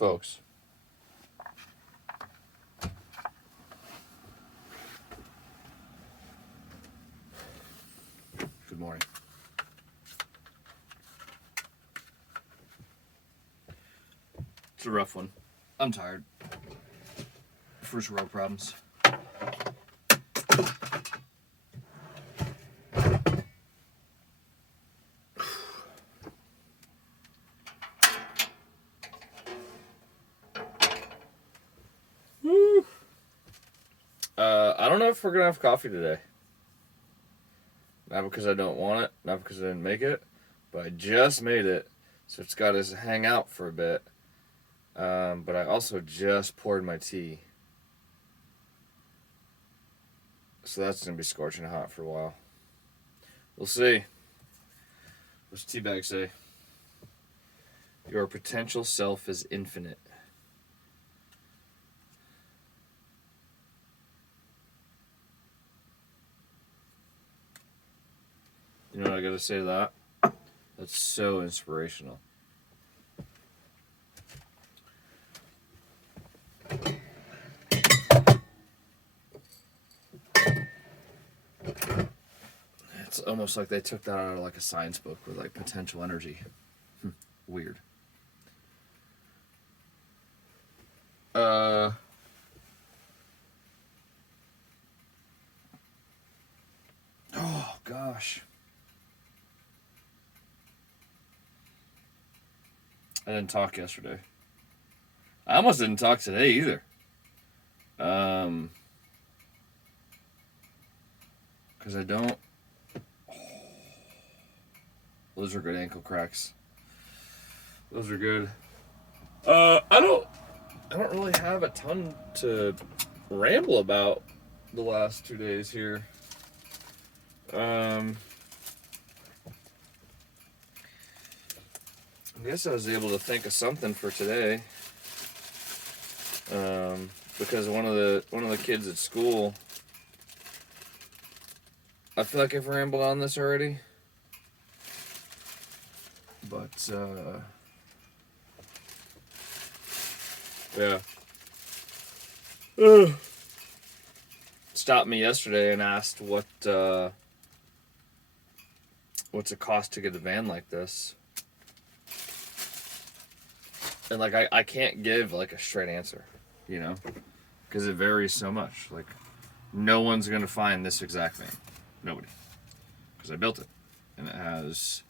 folks. Good morning. It's a rough one. I'm tired. First world problems. I don't know if we're gonna have coffee today. Not because I don't want it, not because I didn't make it, but I just made it, so it's got us hang out for a bit. But I also just poured my tea, so that's gonna be scorching hot for a while. We'll see. What's the tea bag say? Your potential self is infinite. You know what I gotta say to that? That's so inspirational. It's almost like they took that out of like a science book with like potential energy. Weird. Oh gosh. I didn't talk yesterday. I almost didn't talk today either. Because I don't. Those are good ankle cracks. Those are good. I don't really have a ton to ramble about the last 2 days here. I guess I was able to think of something for today. Because one of the kids at school, I feel like I've rambled on this already. But yeah. Stopped me yesterday and asked what's it cost to get a van like this. And like I can't give like a straight answer, you know, because it varies so much. Like no one's gonna find this exact van, nobody, because I built it, and it has,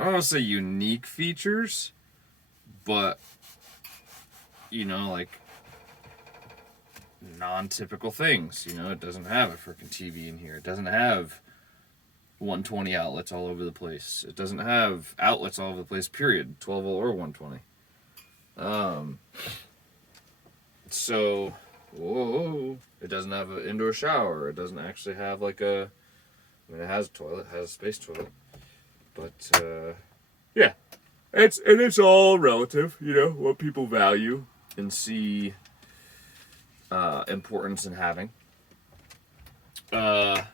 I don't want to say unique features, but you know, like non-typical things. You know, it doesn't have a freaking TV in here. It doesn't have 120 outlets all over the place. It doesn't have outlets all over the place, period. 12 volt or 120. So, whoa, it doesn't have an indoor shower. It doesn't actually have like a, I mean, it has a toilet, it has a space toilet. But, yeah. It's all relative, you know, what people value and see importance in having. But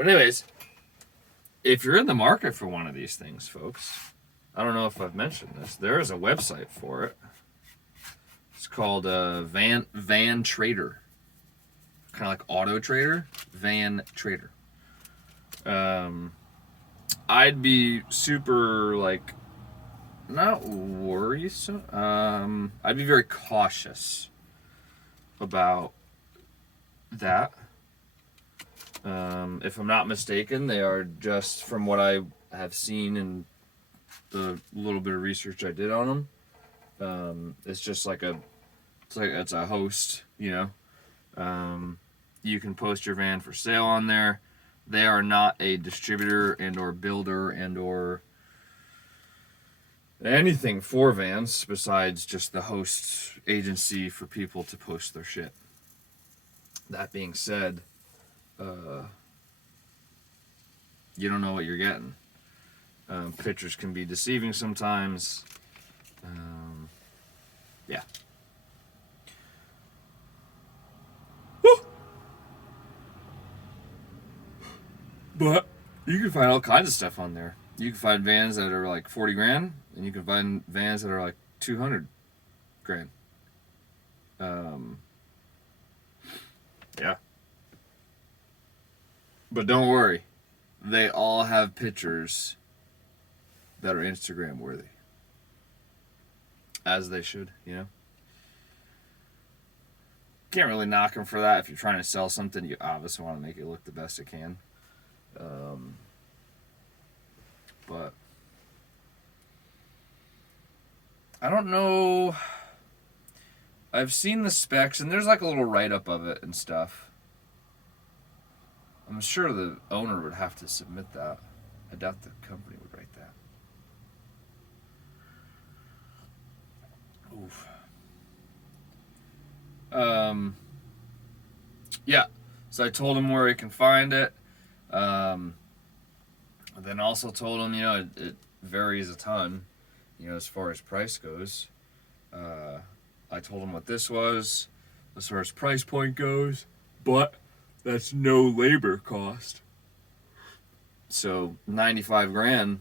anyways, if you're in the market for one of these things, folks, I don't know if I've mentioned this. There is a website for it. It's called Van Trader. Kind of like Auto Trader, Van Trader. I'd be super like not worrisome. I'd be very cautious about that. If I'm not mistaken, they are just, from what I have seen and the little bit of research I did on them, it's just like it's a host, you know. You can post your van for sale on there. They are not a distributor and or builder and or anything for vans besides just the host agency for people to post their shit. That being said, you don't know what you're getting. Pictures can be deceiving sometimes. Yeah. Woo! But you can find all kinds of stuff on there. You can find vans that are like 40 grand, and you can find vans that are like 200 grand. Yeah. But don't worry, they all have pictures that are Instagram worthy. As they should, you know? Can't really knock them for that. If you're trying to sell something, you obviously want to make it look the best it can. But I don't know. I've seen the specs, and there's like a little write-up of it and stuff. I'm sure the owner would have to submit that. I doubt the company would write that. Oof. Yeah. So I told him where he can find it. Then also told him, it varies a ton, as far as price goes. I told him what this was, as far as price point goes, but that's no labor cost. So 95 grand,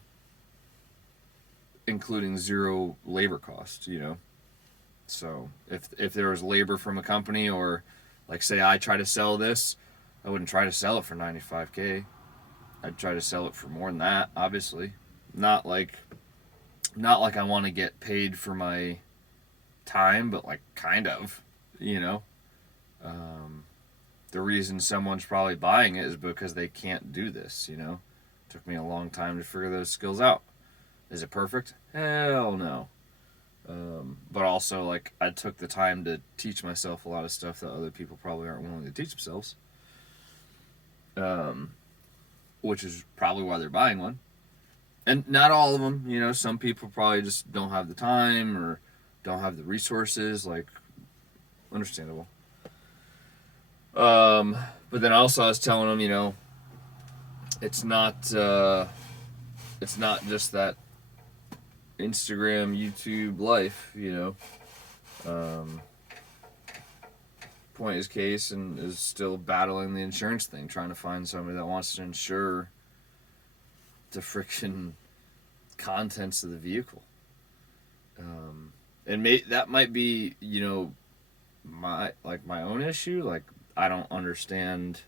including zero labor cost, So if there was labor from a company, or like say I try to sell this, I wouldn't try to sell it for 95K. I'd try to sell it for more than that, obviously. Not like I want to get paid for my time, but like kind of, The reason someone's probably buying it is because they can't do this, Took me a long time to figure those skills out. Is it perfect? Hell no. But also, like, I took the time to teach myself a lot of stuff that other people probably aren't willing to teach themselves. Which is probably why they're buying one. And not all of them, some people probably just don't have the time or don't have the resources, like, understandable. But then also I was telling them, it's not just that Instagram, YouTube life, Point his case and is still battling the insurance thing, trying to find somebody that wants to insure the friction contents of the vehicle. And that might be, my own issue. Like, I don't understand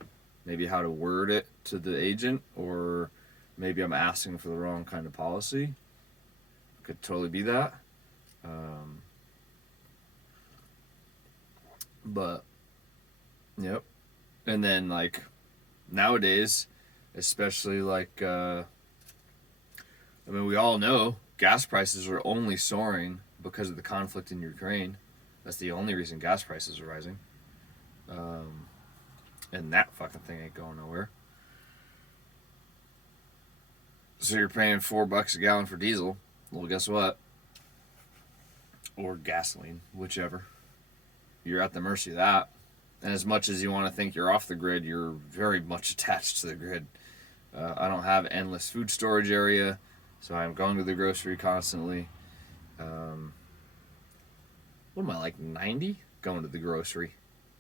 maybe how to word it to the agent, or maybe I'm asking for the wrong kind of policy. Could totally be that. But, yep. And then, like, nowadays, especially, like, we all know gas prices are only soaring because of the conflict in Ukraine. That's the only reason gas prices are rising. And that fucking thing ain't going nowhere. So you're paying $4 a gallon for diesel. Well, guess what? Or gasoline, whichever. You're at the mercy of that. And as much as you want to think you're off the grid, you're very much attached to the grid. I don't have endless food storage area, so I'm going to the grocery constantly. What am I, like 90? Going to the grocery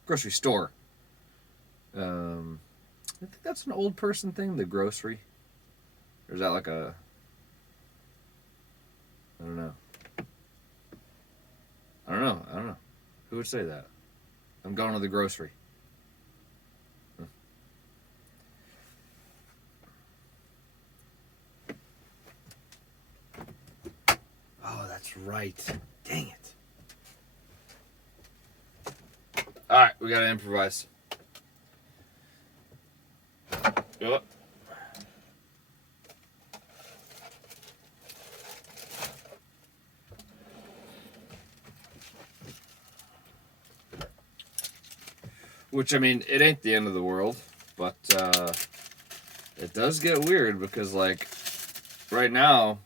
store. I think that's an old person thing, the grocery. Or is that like I don't know. I don't know. Who would say that? I'm going to the grocery. Oh, that's right. Dang it. Alright, we gotta improvise. Go up. Which, it ain't the end of the world, but it does get weird because, like, right now,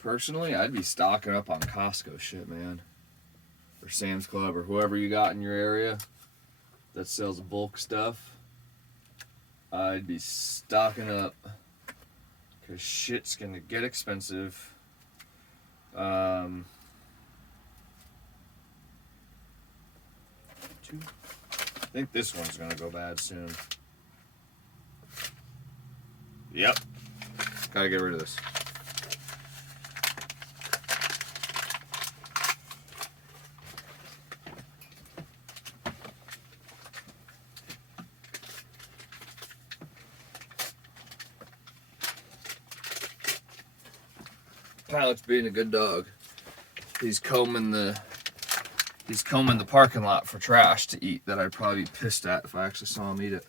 personally, I'd be stocking up on Costco shit, man. Or Sam's Club, or whoever you got in your area that sells bulk stuff. I'd be stocking up because shit's gonna get expensive. I think this one's gonna go bad soon. Yep. Gotta get rid of this. Pilot's being a good dog. He's combing the parking lot for trash to eat that I'd probably be pissed at if I actually saw him eat it.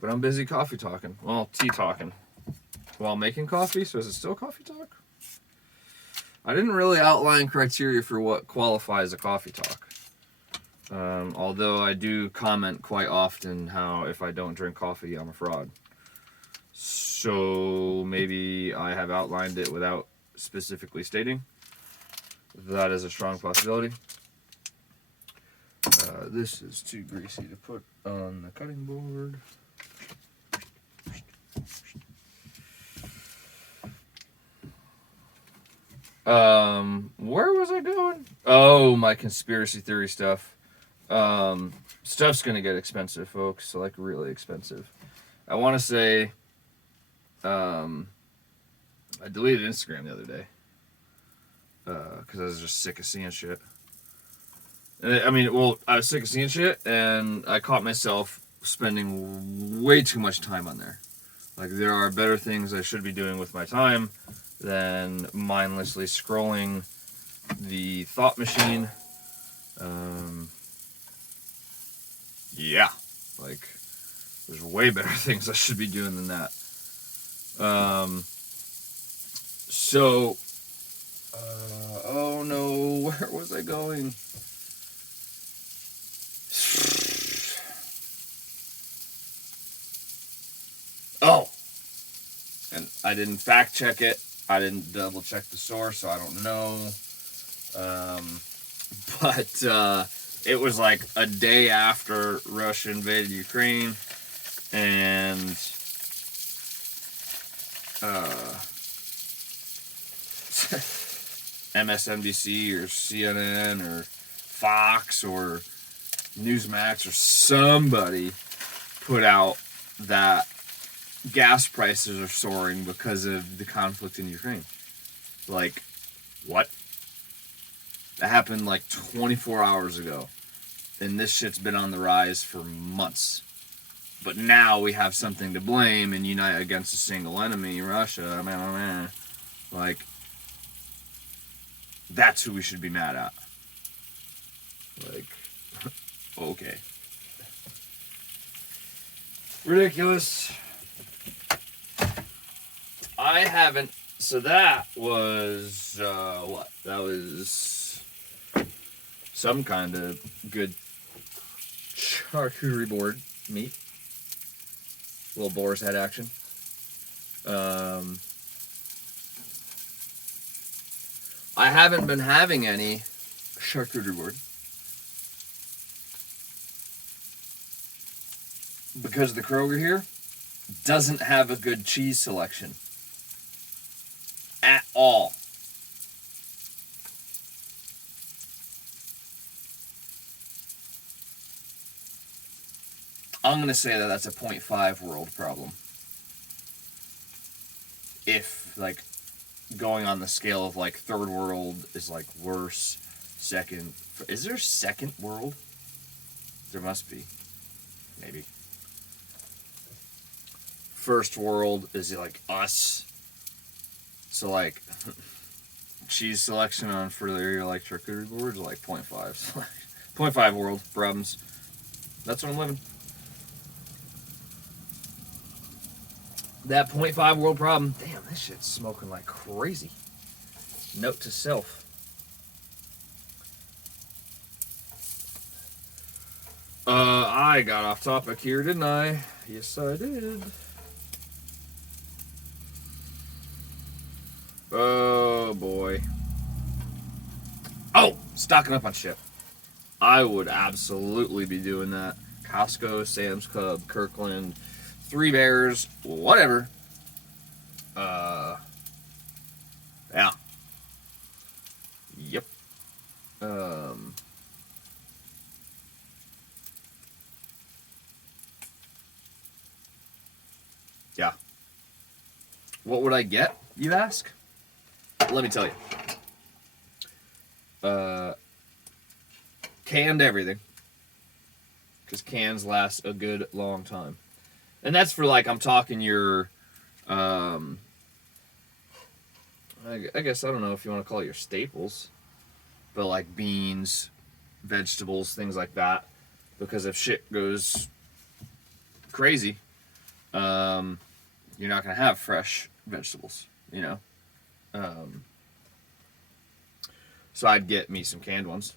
But I'm busy coffee talking. Well, tea talking. While making coffee, so is it still coffee talk? I didn't really outline criteria for what qualifies a coffee talk. Although I do comment quite often how if I don't drink coffee, I'm a fraud. So maybe I have outlined it without specifically stating. That is a strong possibility. This is too greasy to put on the cutting board. Where was I going? Oh, my conspiracy theory stuff. Stuff's gonna get expensive, folks. Like, really expensive. I want to say, I deleted Instagram the other day. Because I was just sick of seeing shit. I was sick of seeing shit, and I caught myself spending way too much time on there. Like, there are better things I should be doing with my time than mindlessly scrolling the thought machine. Yeah, like, there's way better things I should be doing than that. Oh no, where was I going? Oh, and I didn't fact check it. I didn't double check the source, so I don't know. But it was like a day after Russia invaded Ukraine, and MSNBC or CNN or Fox or Newsmax or somebody put out that gas prices are soaring because of the conflict in Ukraine. Like, what? That happened like 24 hours ago. And this shit's been on the rise for months. But now we have something to blame and unite against a single enemy, Russia. Like, that's who we should be mad at. Like, okay. Ridiculous. I haven't. So that was what? That was some kind of good charcuterie board meat. Little boar's head action. I haven't been having any charcuterie board because the Kroger here doesn't have a good cheese selection at all. I'm going to say that that's a 0.5 world problem. If, like, going on the scale of, like, third world is, like, worse, second... Is there a second world? There must be. Maybe. First world is, like, us. So, like, cheese selection on for their, like, charcuterie boards is, like, 0.5. So, like, 0.5 world problems. That's what I'm living. That 0.5 world problem. Damn, this shit's smoking like crazy. Note to self. I got off topic here, didn't I? Yes, I did. Oh, boy. Oh, stocking up on shit. I would absolutely be doing that. Costco, Sam's Club, Kirkland, Three Bears, whatever. Yeah. Yep. Yeah. What would I get, you ask? Let me tell you. Canned everything. Because cans last a good long time. And that's for, like, I'm talking your, I guess, I don't know if you want to call it your staples. But, like, beans, vegetables, things like that. Because if shit goes crazy, you're not going to have fresh vegetables, you know? So I'd get me some canned ones.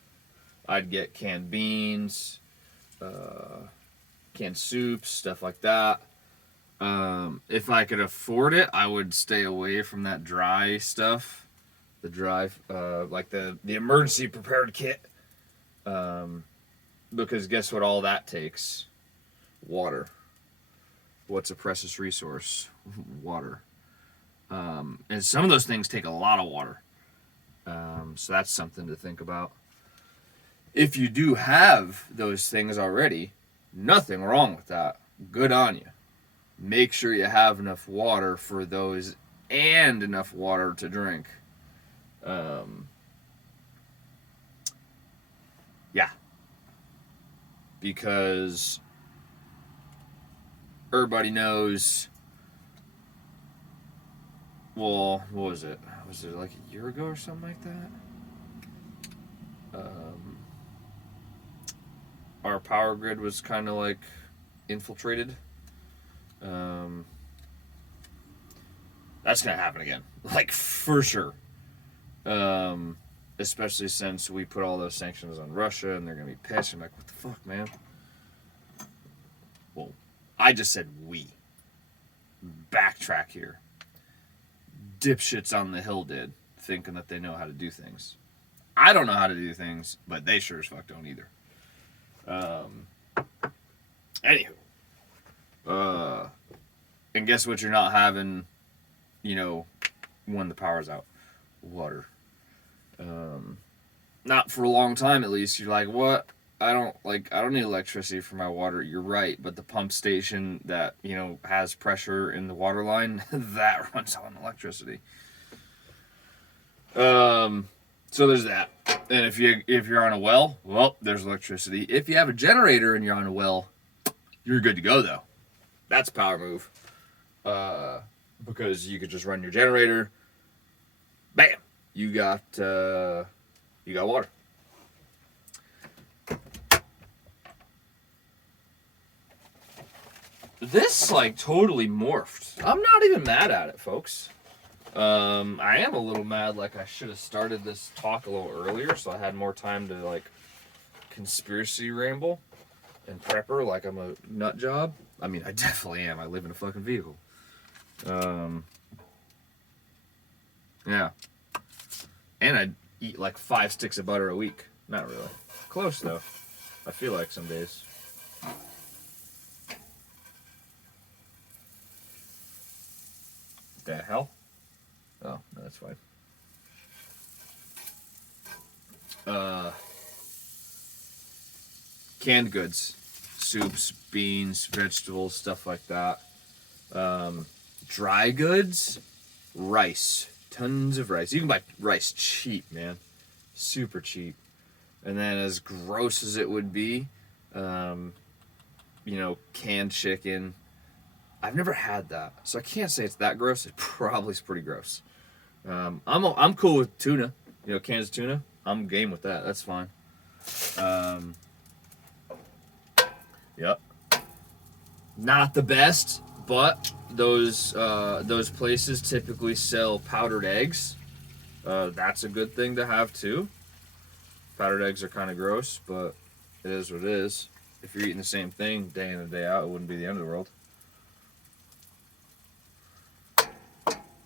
I'd get canned beans, canned soups, stuff like that. If I could afford it, I would stay away from that dry stuff. The dry, like the emergency prepared kit. Because guess what all that takes? Water. What's a precious resource? Water. And some of those things take a lot of water. So that's something to think about. If you do have those things already, nothing wrong with that. Good on you. Make sure you have enough water for those and enough water to drink. Yeah. Because everybody knows, well, what was it? Was it like a year ago or something like that? Our power grid was kind of like infiltrated. That's gonna happen again, like for sure. Especially since we put all those sanctions on Russia, and they're gonna be pissed. I'm like, what the fuck, man? Well, I just said we. Backtrack here. Dipshits on the hill did, thinking that they know how to do things. I don't know how to do things, but they sure as fuck don't either. Anywho. And guess what you're not having, you know, when the power's out? Water. Not for a long time at least. You're like, what? I don't need electricity for my water. You're right, but the pump station that, you know, has pressure in the water line, that runs on electricity. So there's that. And if you're on a well, there's electricity. If you have a generator and you're on a well, you're good to go though. That's a power move. Because you could just run your generator. Bam! You got water. This like totally morphed. I'm not even mad at it, folks. I am a little mad, like I should have started this talk a little earlier so I had more time to like conspiracy ramble and prepper like I'm a nut job. I mean, I definitely am. I live in a fucking vehicle. Yeah. And I eat like 5 sticks of butter a week. Not really. Close though. I feel like some days. The hell? Oh, no, that's fine. Canned goods. Soups, beans, vegetables, stuff like that. Dry goods, rice. Tons of rice. You can buy rice cheap, man. Super cheap. And then as gross as it would be, you know, canned chicken. I've never had that, so I can't say it's that gross. It probably is pretty gross. I'm cool with tuna. You know, cans of tuna. I'm game with that. That's fine. Yep. Not the best, but those places typically sell powdered eggs. That's a good thing to have too. Powdered eggs are kind of gross, but it is what it is. If you're eating the same thing day in and day out, it wouldn't be the end of the world.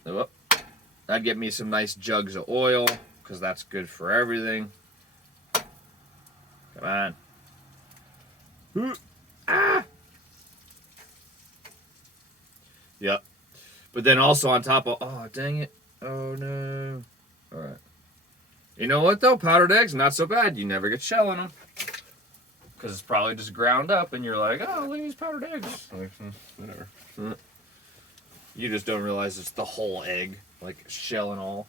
So, I'd get me some nice jugs of oil, because that's good for everything. Come on. Ah! Yep. But then also on top of, oh, dang it. Oh, no. All right. You know what, though? Powdered eggs, not so bad. You never get shell in them. Because it's probably just ground up, and you're like, oh, look at these powdered eggs. Like, whatever. You just don't realize it's the whole egg, like shell and all.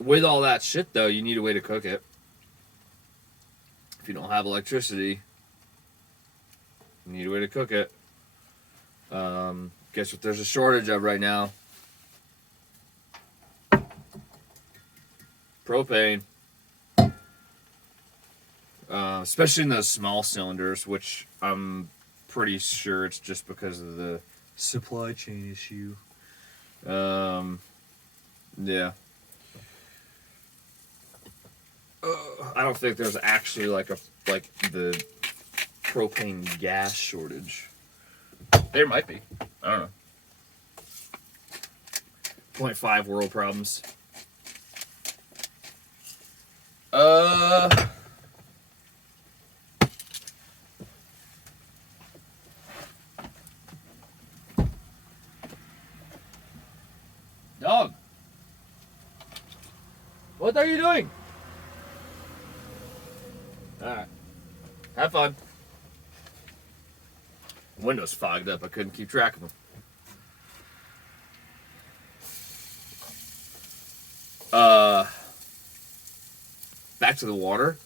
With all that shit, though, you need a way to cook it. If you don't have electricity, you need a way to cook it. Guess what there's a shortage of right now? Propane. Especially in those small cylinders, which I'm pretty sure it's just because of the supply chain issue. Yeah. I don't think there's actually like the propane gas shortage. There might be. I don't know. 0.5 world problems. Dog. What are you doing? Alright. Have fun. Windows fogged up. I couldn't keep track of them. Back to the water.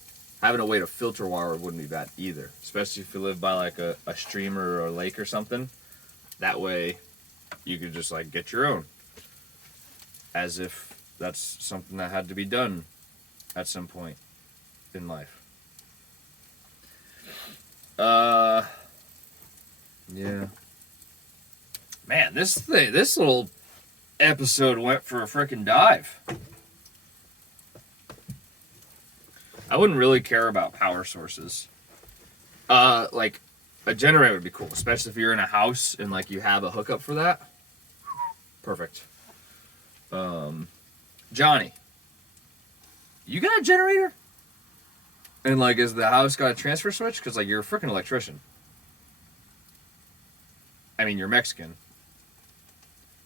Having a way to filter water wouldn't be bad either. Especially if you live by like a stream or a lake or something. That way you could just like get your own. As if that's something that had to be done at some point in life. Yeah. Man, this little episode went for a frickin' dive. I wouldn't really care about power sources. Like a generator would be cool, especially if you're in a house and like you have a hookup for that. Perfect. Johnny, you got a generator? And like, is the house got a transfer switch? Because like, you're a freaking electrician. I mean, you're Mexican,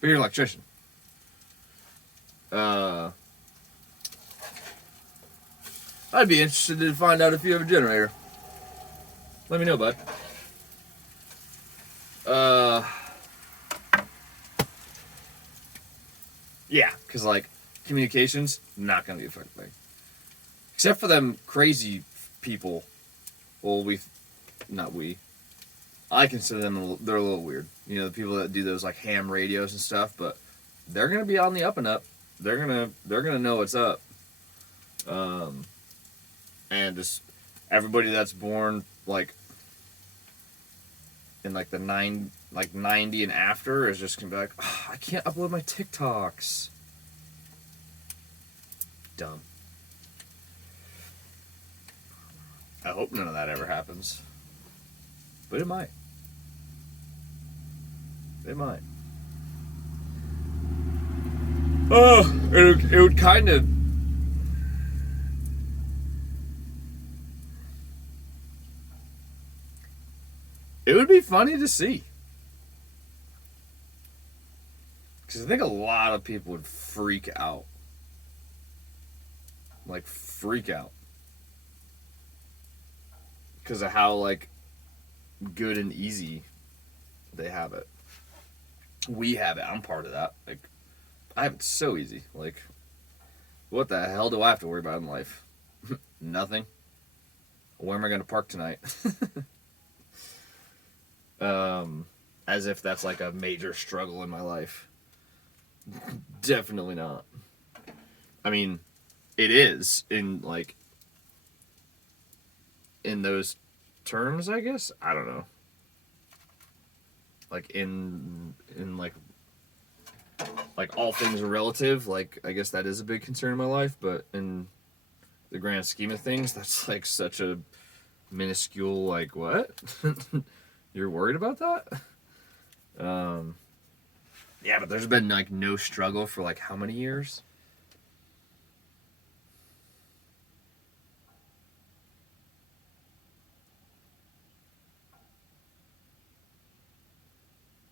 but you're an electrician. I'd be interested to find out if you have a generator. Let me know, bud. Yeah, because like communications, not gonna be a fucking thing. Except for them crazy people. Well, I consider them, they're a little weird. You know, the people that do those like ham radios and stuff, but they're gonna be on the up and up. They're gonna know what's up. And this everybody that's born like in like the 90 and after is just gonna be like, oh, I can't upload my TikToks. Dumb. I hope none of that ever happens. But it might. It might. Oh, it would kind of... It would be funny to see. Because I think a lot of people would freak out. Like, freak out. Because of how, like, good and easy they have it. We have it. I'm part of that. Like, I have it so easy. Like, what the hell do I have to worry about in life? Nothing. Where am I going to park tonight? As if that's like a major struggle in my life. Definitely not. I mean, it is in those terms, I guess. I don't know. Like in like all things are relative. Like, I guess that is a big concern in my life, but in the grand scheme of things, that's like such a minuscule, like, what? You're worried about that? Yeah, but there's been like no struggle for like how many years?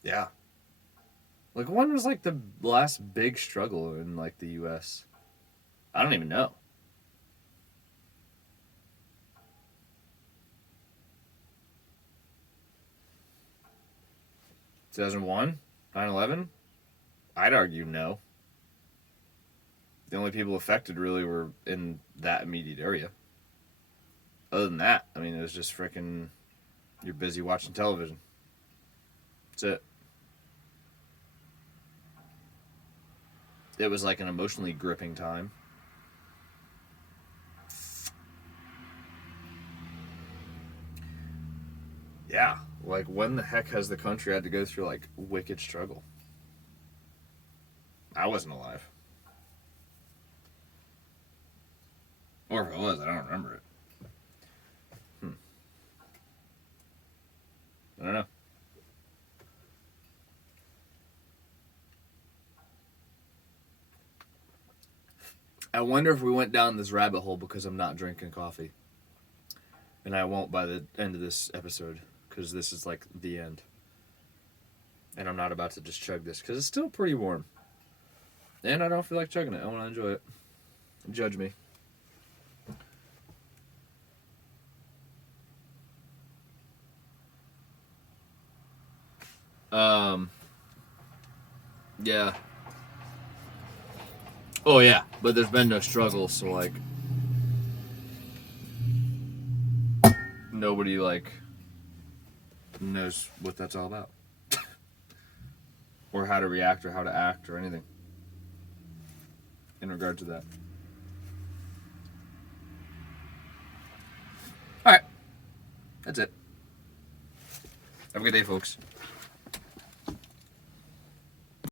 Yeah. Like, when was like the last big struggle in like the US? I don't even know. 2001? 9/11? I'd argue no. The only people affected really were in that immediate area. Other than that, I mean, it was just freaking, you're busy watching television. That's it. It was like an emotionally gripping time. Yeah, like when the heck has the country had to go through like wicked struggle? I wasn't alive. Or if I was, I don't remember it. I don't know. I wonder if we went down this rabbit hole because I'm not drinking coffee. And I won't by the end of this episode because this is like the end. And I'm not about to just chug this because it's still pretty warm. And I don't feel like chugging it. I want to enjoy it. Judge me. Yeah. Oh yeah, but there's been no struggle, so like nobody like knows what that's all about. Or how to react or how to act or anything in regard to that. Alright. That's it. Have a good day, folks.